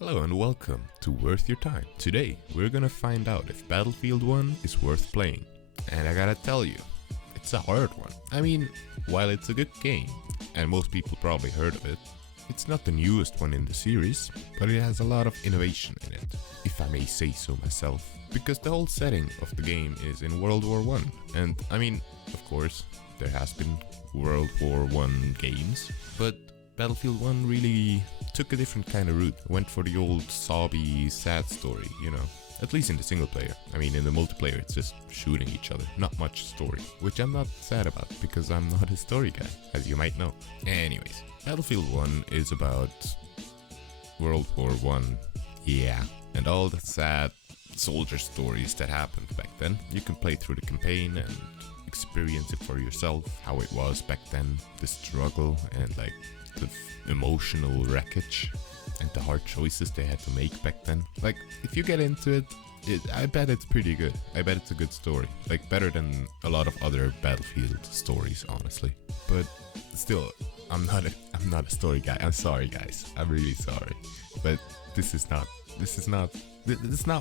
Hello and welcome to Worth Your Time. Today, we're gonna find out if Battlefield 1 is worth playing. And I gotta tell you, it's a hard one. I mean, while it's a good game, and most people probably heard of it, it's not the newest one in the series, but it has a lot of innovation in it, if I may say so myself. Because the whole setting of the game is in World War I, and I mean, of course, there has been World War I games, but Battlefield 1 really took a different kind of route. Went for the old sobby, sad story, you know. At least in the single player. I mean, in the multiplayer, it's just shooting each other. Not much story. Which I'm not sad about, because I'm not a story guy, as you might know. Anyways, Battlefield 1 is about World War I. Yeah. And all the sad soldier stories that happened back then. You can play through the campaign and experience it for yourself. How it was back then. The struggle and like the emotional wreckage and the hard choices they had to make back then. Like, if you get into it, I bet it's pretty good. I bet it's a good story. Like, better than a lot of other Battlefield stories, honestly. But still, I'm not a story guy. I'm sorry, guys. I'm really sorry. But this is not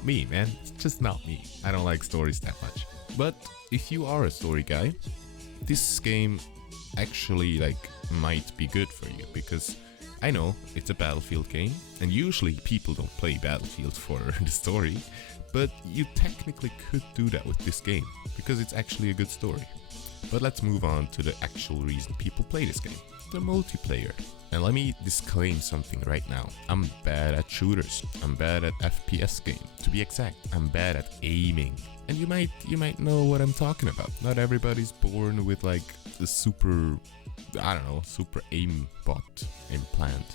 me, man. It's just not me. I don't like stories that much. But if you are a story guy, this game actually might be good for you, because I know it's a Battlefield game and usually people don't play Battlefield for the story, but you technically could do that with this game because it's actually a good story. But let's move on to the actual reason people play this game, the multiplayer. And let me disclaim something right now. I'm bad at shooters. I'm bad at FPS game. To be exact, I'm bad at aiming. And you might know what I'm talking about. Not everybody's born with like the super aim bot implant.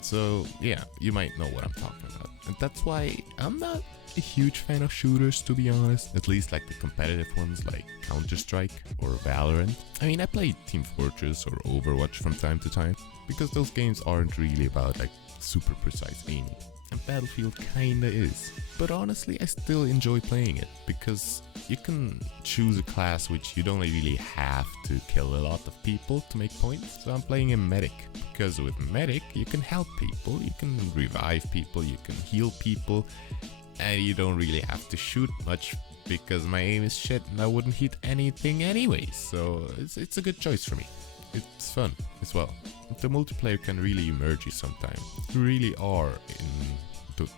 So yeah, you might know what I'm talking about. And that's why I'm not a huge fan of shooters, to be honest. At least like the competitive ones like Counter-Strike or Valorant. I mean, I play Team Fortress or Overwatch from time to time, because those games aren't really about like super precise aiming. And Battlefield kinda is. But honestly, I still enjoy playing it, because you can choose a class which you don't really have to kill a lot of people to make points. So I'm playing a medic, because with medic you can help people, you can revive people, you can heal people, and you don't really have to shoot much, because my aim is shit and I wouldn't hit anything anyways. So it's a good choice for me. It's fun as well. The multiplayer can really immerse you sometimes. You really are in the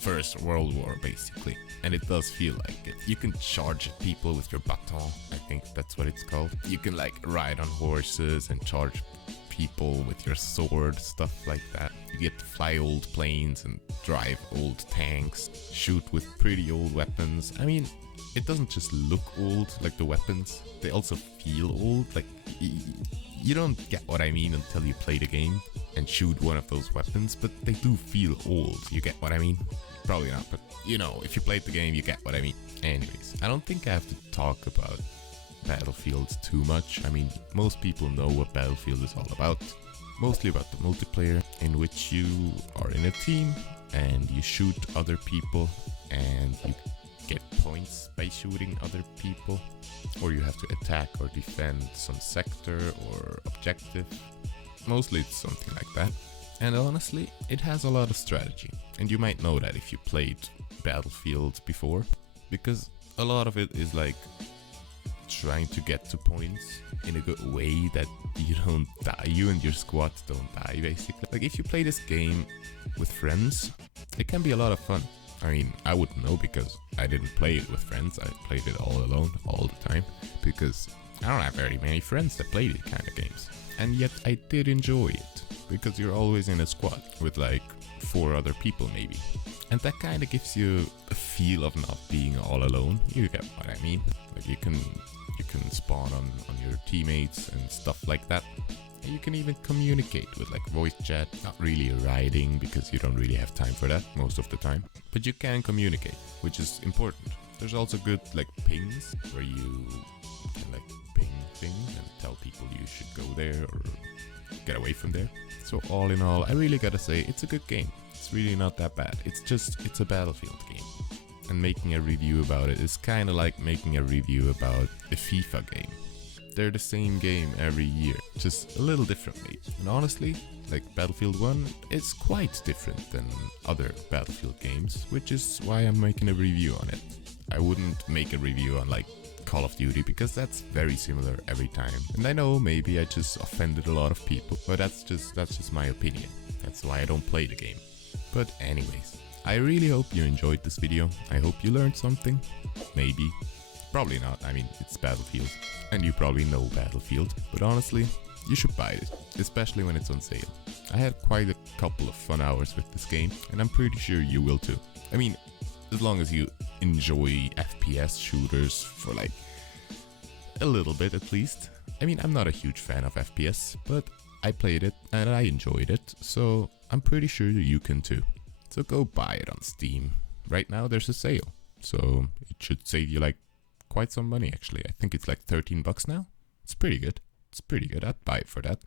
First World War, basically. And it does feel like it. You can charge at people with your baton, I think that's what it's called. You can like ride on horses and charge people with your sword, stuff like that. You get to fly old planes and drive old tanks, shoot with pretty old weapons. I mean, it doesn't just look old like the weapons, they also feel old. Like, you don't get what I mean until you play the game and shoot one of those weapons, but they do feel old. You get what I mean? Probably not, but you know, if you played the game, you get what I mean. Anyways, I don't think I have to talk about Battlefield too much. I mean, most people know what Battlefield is all about. Mostly about the multiplayer, in which you are in a team and you shoot other people and you get points by shooting other people, or you have to attack or defend some sector or objective. Mostly it's something like that. And honestly, it has a lot of strategy. And you might know that if you played Battlefield before, because a lot of it is like trying to get to points in a good way that you don't die, you and your squad don't die, basically. Like, if you play this game with friends, it can be a lot of fun. I mean, I wouldn't know because I didn't play it with friends. I played it all alone, all the time, because I don't have very many friends that play these kind of games. And yet I did enjoy it, because you're always in a squad with like 4 other people maybe. And that kind of gives you a feel of not being all alone. You get what I mean? Like, you can spawn on your teammates and stuff like that. And you can even communicate with like voice chat. Not really writing, because you don't really have time for that most of the time. But you can communicate, which is important. There's also good like pings, where you can like ping things and tell people you should go there or get away from there. So all in all, I really gotta say, it's a good game. It's really not that bad. It's a Battlefield game. And making a review about it is kind of like making a review about a FIFA game. they're the same game every year, just a little differently. And honestly, like Battlefield 1 is quite different than other Battlefield games, which is why I'm making a review on it. I wouldn't make a review on like Call of Duty because that's very similar every time. And I know maybe I just offended a lot of people, but that's just my opinion. That's why I don't play the game. But anyways, I really hope you enjoyed this video. I hope you learned something. Maybe. Probably not. I mean, it's Battlefield. And you probably know Battlefield. But honestly, you should buy it, especially when it's on sale. I had quite a couple of fun hours with this game, and I'm pretty sure you will too. I mean, as long as you enjoy FPS shooters for like a little bit at least. I mean, I'm not a huge fan of FPS, but I played it and I enjoyed it, so I'm pretty sure you can too. So go buy it on Steam. Right now there's a sale, so it should save you like quite some money actually. I think it's like 13 bucks now. It's pretty good. It's pretty good. I'd buy it for that.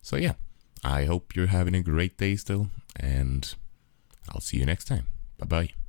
So yeah, I hope you're having a great day still, and I'll see you next time. Bye bye.